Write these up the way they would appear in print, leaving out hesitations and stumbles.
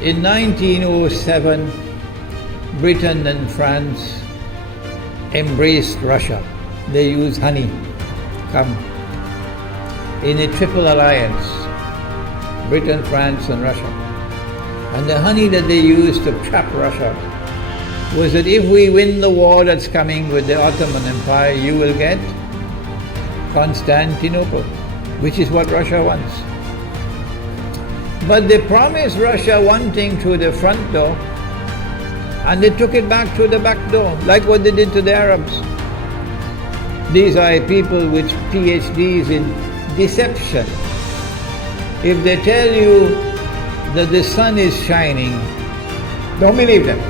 In 1907, Britain and France embraced Russia. They used honey, in a triple alliance, Britain, France and Russia. And the honey that they used to trap Russia was that if we win the war that's coming with the Ottoman Empire, you will get Constantinople, which is what Russia wants. But they promised Russia one thing through the front door, and they took it back through the back door, like what they did to the Arabs. These are people with PhDs in deception. If they tell you that the sun is shining, don't believe them.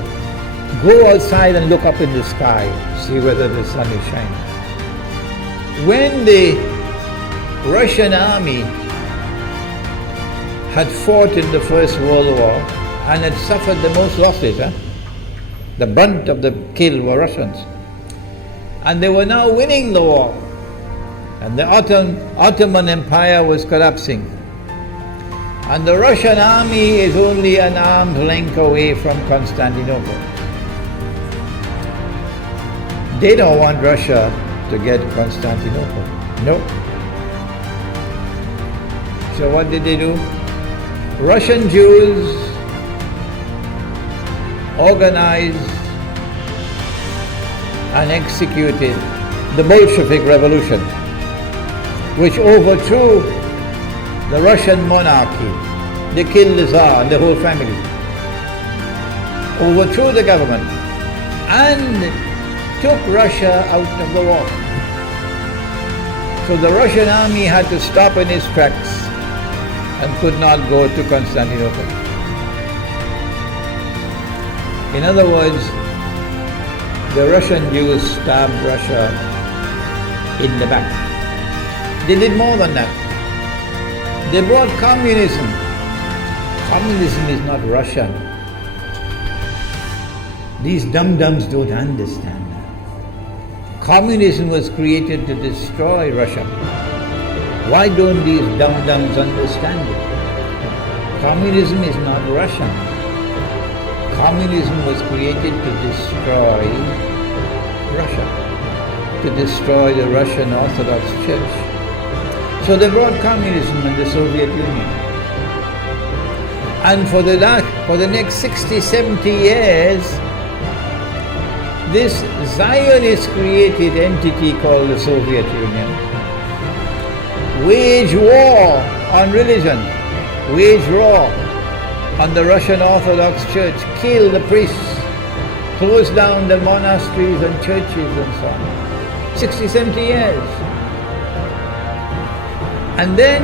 Go outside and look up in the sky, see whether the sun is shining. When the Russian army had fought in the First World War and had suffered the most losses, the brunt of the kill were Russians. And they were now winning the war. And the Ottoman Empire was collapsing. And the Russian army is only an arm's length away from Constantinople. They don't want Russia to get Constantinople. No. So what did they do? Russian Jews organized and executed the Bolshevik Revolution, which overthrew the Russian monarchy. They killed the Tsar and the whole family, overthrew the government, and took Russia out of the war. So the Russian army had to stop in its tracks and could not go to Constantinople. In other words, the Russian Jews stabbed Russia in the back. They did more than that. They brought communism. Communism is not Russian. These dum-dums don't understand that. Communism was created to destroy Russia. Why don't these dum-dums understand it? Communism is not Russian. Communism was created to destroy Russia, to destroy the Russian Orthodox Church. So they brought communism in the Soviet Union. And for the next 60, 70 years, this Zionist-created entity called the Soviet Union waged war on religion, waged war on the Russian Orthodox Church, killed the priests, closed down the monasteries and churches and so on. 60, 70 years. And then,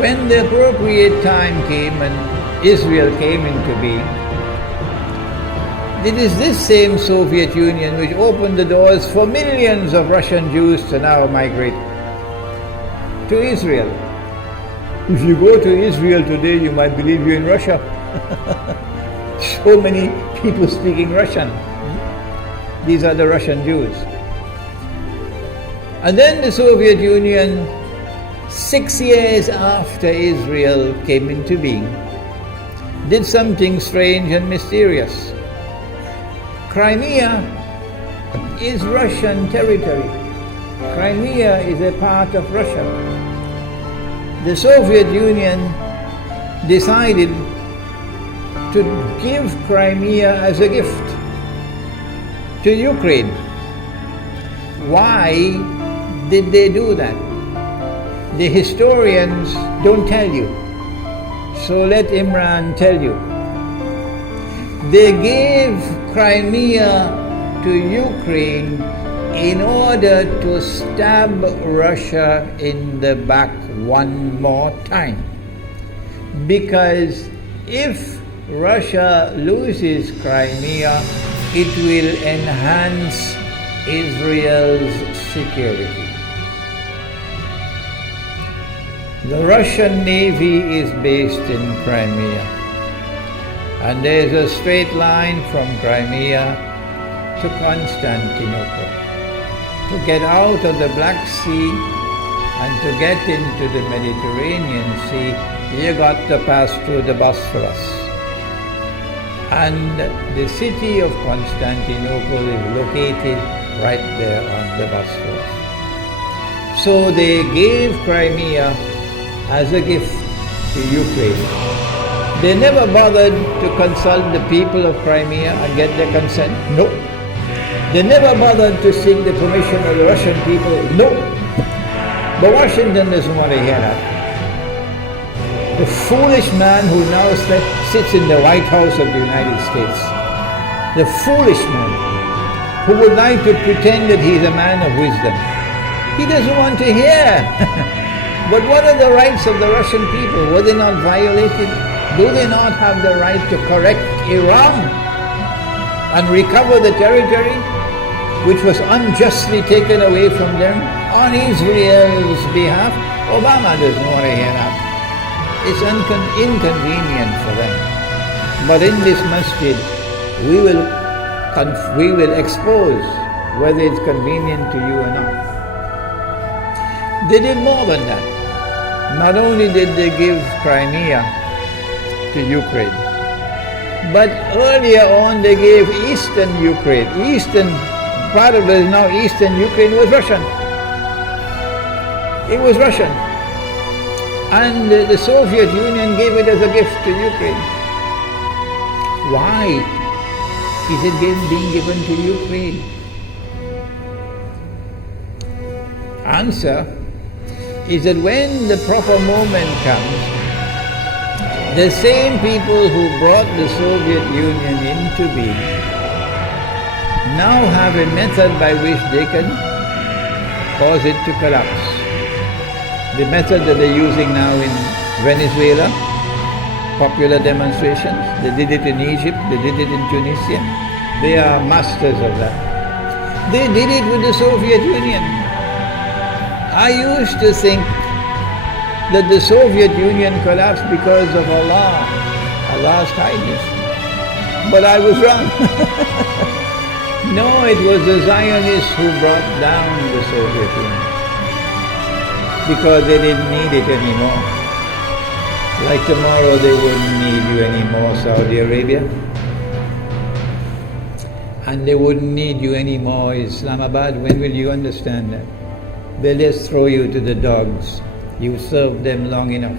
when the appropriate time came and Israel came into being, it is this same Soviet Union which opened the doors for millions of Russian Jews to now migrate to Israel. If you go to Israel today, you might believe you're in Russia. So many people speaking Russian. These are the Russian Jews. And then the Soviet Union, 6 years after Israel came into being, did something strange and mysterious. Crimea is Russian territory. Crimea is a part of Russia. The Soviet Union decided to give Crimea as a gift to Ukraine. Why did they do that? The historians don't tell you. So let Imran tell you. They gave Crimea to Ukraine in order to stab Russia in the back one more time. Because if Russia loses Crimea, it will enhance Israel's security. The Russian Navy is based in Crimea, and there's a straight line from Crimea to Constantinople. To get out of the Black Sea, And to get into the Mediterranean Sea, you got to pass through the Bosphorus. And the city of Constantinople is located right there on the Bosphorus. So they gave Crimea as a gift to Ukraine. They never bothered to consult the people of Crimea and get their consent. No. They never bothered to seek the permission of the Russian people. No. But Washington doesn't want to hear that. The foolish man who now sits in the White House of the United States, the foolish man who would like to pretend that he's a man of wisdom, he doesn't want to hear. But what are the rights of the Russian people? Were they not violated? Do they not have the right to correct Iran and recover the territory which was unjustly taken away from them on Israel's behalf? Obama doesn't want to hear that. It's inconvenient for them. But in this masjid, we will expose whether it's convenient to you or not. They did more than that. Not only did they give Crimea to Ukraine, but earlier on they gave eastern Ukraine. Eastern part of it, now eastern Ukraine, was Russian. It was Russian. And the Soviet Union gave it as a gift to Ukraine. Why is it being given to Ukraine? Answer is that when the proper moment comes, the same people who brought the Soviet Union into being now have a method by which they can cause it to collapse. The method that they're using now in Venezuela, popular demonstrations, they did it in Egypt, they did it in Tunisia. They are masters of that. They did it with the Soviet Union. I used to think that the Soviet Union collapsed because of Allah's kindness. But I was wrong. No, it was the Zionists who brought down the Soviet Union because they didn't need it anymore. Like tomorrow they wouldn't need you anymore, Saudi Arabia. And they wouldn't need you anymore, Islamabad. When will you understand that? They'll just throw you to the dogs. You served them long enough.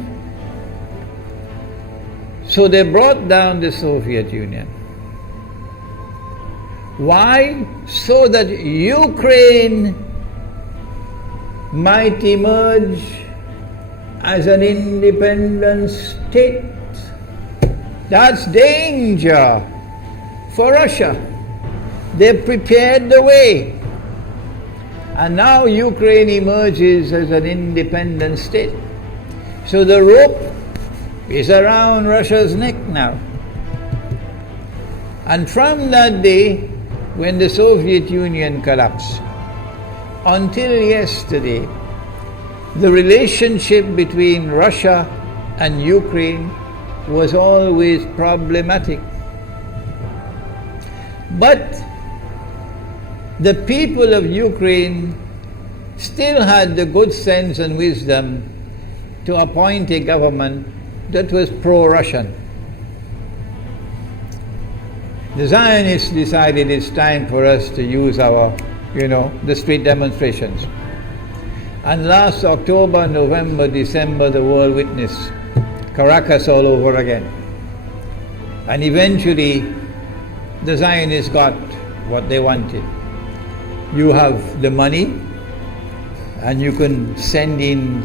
So they brought down the Soviet Union. Why? So that Ukraine might emerge as an independent state. That's danger for Russia. They prepared the way. And now Ukraine emerges as an independent state. So the rope is around Russia's neck now. And from that day, when the Soviet Union collapsed, until yesterday, the relationship between Russia and Ukraine was always problematic. But the people of Ukraine still had the good sense and wisdom to appoint a government that was pro-Russian. The Zionists decided it's time for us to use our, the street demonstrations. And last October, November, December, the world witnessed Caracas all over again. And eventually, the Zionists got what they wanted. You have the money, and you can send in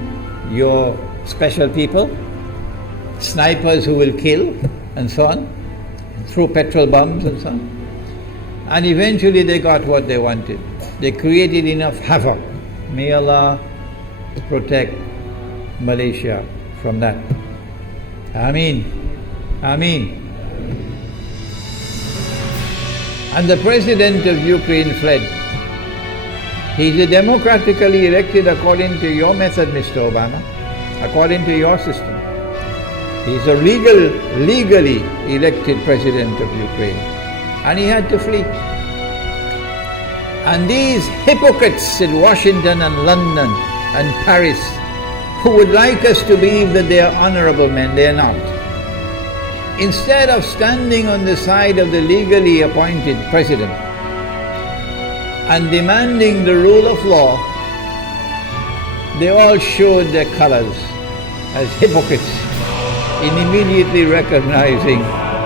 your special people, snipers who will kill, and so on, throw petrol bombs and so on. And eventually they got what they wanted. They created enough havoc. May Allah protect Malaysia from that. Ameen. Ameen. And the president of Ukraine fled. He's a democratically elected according to your method, Mr. Obama, according to your system. He's a legally elected president of Ukraine. And he had to flee. And these hypocrites in Washington and London and Paris, who would like us to believe that they are honorable men. They are not. Instead of standing on the side of the legally appointed president and demanding the rule of law, they all showed their colors as hypocrites in immediately recognizing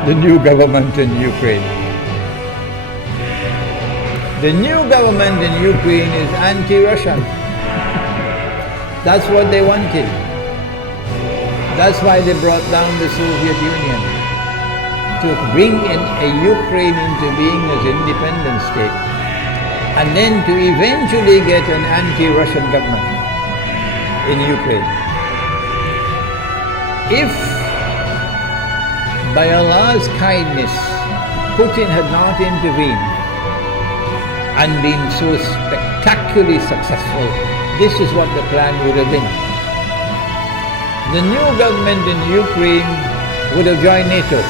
the new government in Ukraine. The new government in Ukraine is anti-Russian. That's what they wanted. That's why they brought down the Soviet Union, to bring in a Ukraine into being as independent state, and then to eventually get an anti-Russian government in Ukraine. If by Allah's kindness Putin had not intervened and been so spectacularly successful, this is what the plan would have been. The new government in Ukraine would have joined NATO,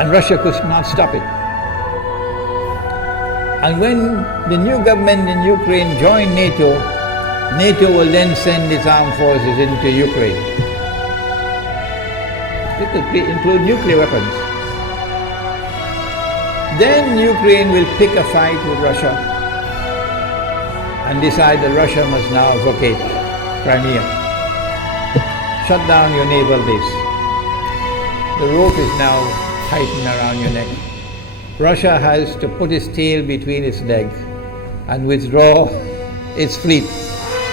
and Russia could not stop it. And when the new government in Ukraine joined NATO, NATO will then send its armed forces into Ukraine. It could include nuclear weapons. Then Ukraine will pick a fight with Russia and decide that Russia must now vacate Crimea. Shut down your naval base. The rope is now tightened around your neck. Russia has to put its tail between its legs and withdraw its fleet,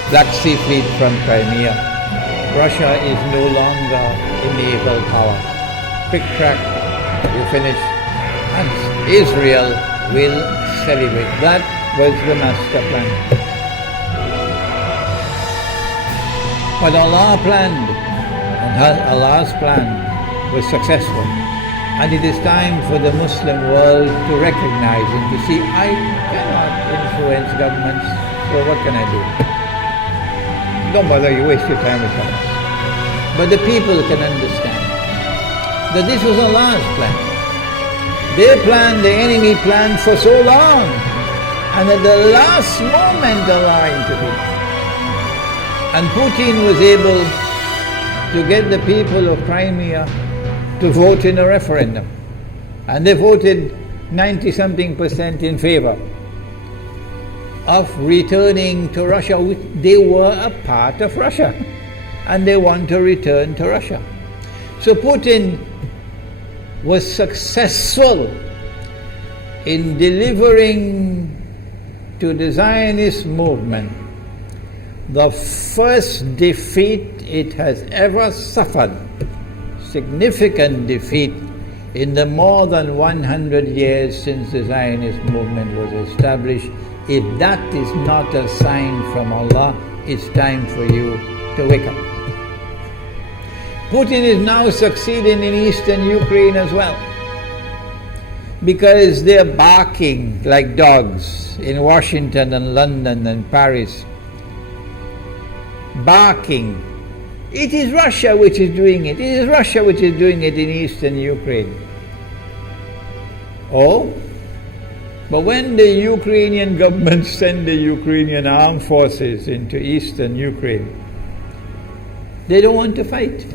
Black Sea Fleet, from Crimea. Russia is no longer a naval power. Quick crack, you finish, and Israel will celebrate. That was the master plan. But Allah planned, and Allah's plan was successful. And it is time for the Muslim world to recognize and to see, I cannot influence governments, so what can I do? Don't bother, you waste your time with governments. But the people can understand that this was Allah's plan. They planned, the enemy planned for so long, and at the last moment Allah intervened. And Putin was able to get the people of Crimea to vote in a referendum. And they voted 90-something% in favor of returning to Russia. They were a part of Russia, and they want to return to Russia. So Putin was successful in delivering to the Zionist movement the first defeat it has ever suffered, significant defeat in the more than 100 years since the Zionist movement was established. If that is not a sign from Allah, it's time for you to wake up. Putin is now succeeding in eastern Ukraine as well, because they're barking like dogs in Washington and London and Paris. Barking. It is Russia which is doing it. It is Russia which is doing it in eastern Ukraine. Oh, but when the Ukrainian government send the Ukrainian armed forces into eastern Ukraine, they don't want to fight.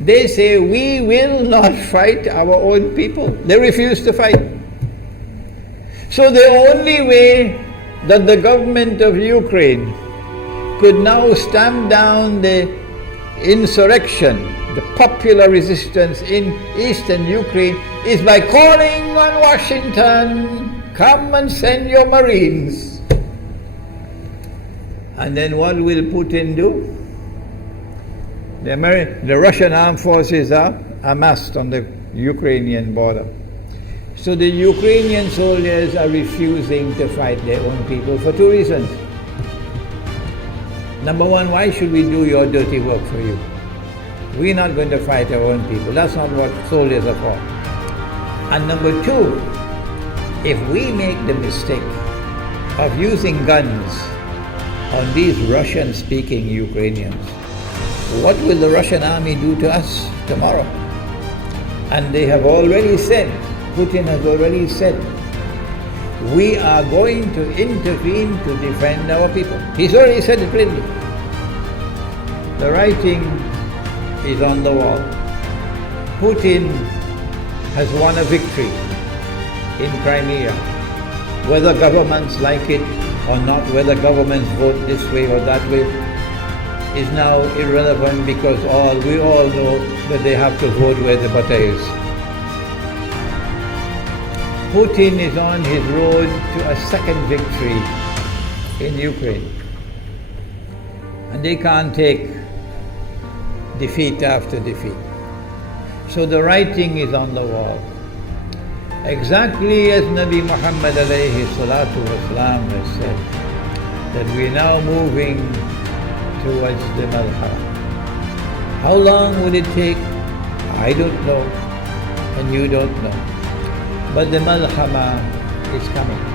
They say, we will not fight our own people. They refuse to fight. So the only way that the government of Ukraine could now stamp down the insurrection, the popular resistance in eastern Ukraine, is by calling on Washington, come and send your Marines. And then what will Putin do? The Russian armed forces are amassed on the Ukrainian border. So the Ukrainian soldiers are refusing to fight their own people for two reasons. Number one, why should we do your dirty work for you? We're not going to fight our own people. That's not what soldiers are for. And number two, if we make the mistake of using guns on these Russian-speaking Ukrainians, what will the Russian army do to us tomorrow? And they have already said, Putin has already said, we are going to intervene to defend our people. He's already said it plainly. The writing is on the wall. Putin has won a victory in Crimea. Whether governments like it or not, whether governments vote this way or that way, is now irrelevant, because we all know that they have to vote where the butter is. Putin is on his road to a second victory in Ukraine. And they can't take defeat after defeat. So the writing is on the wall. Exactly as Nabi Muhammad alayhi salatu wasalam has said, that we're now moving towards the malhama. How long will it take? I don't know, and you don't know. But the malhama is coming.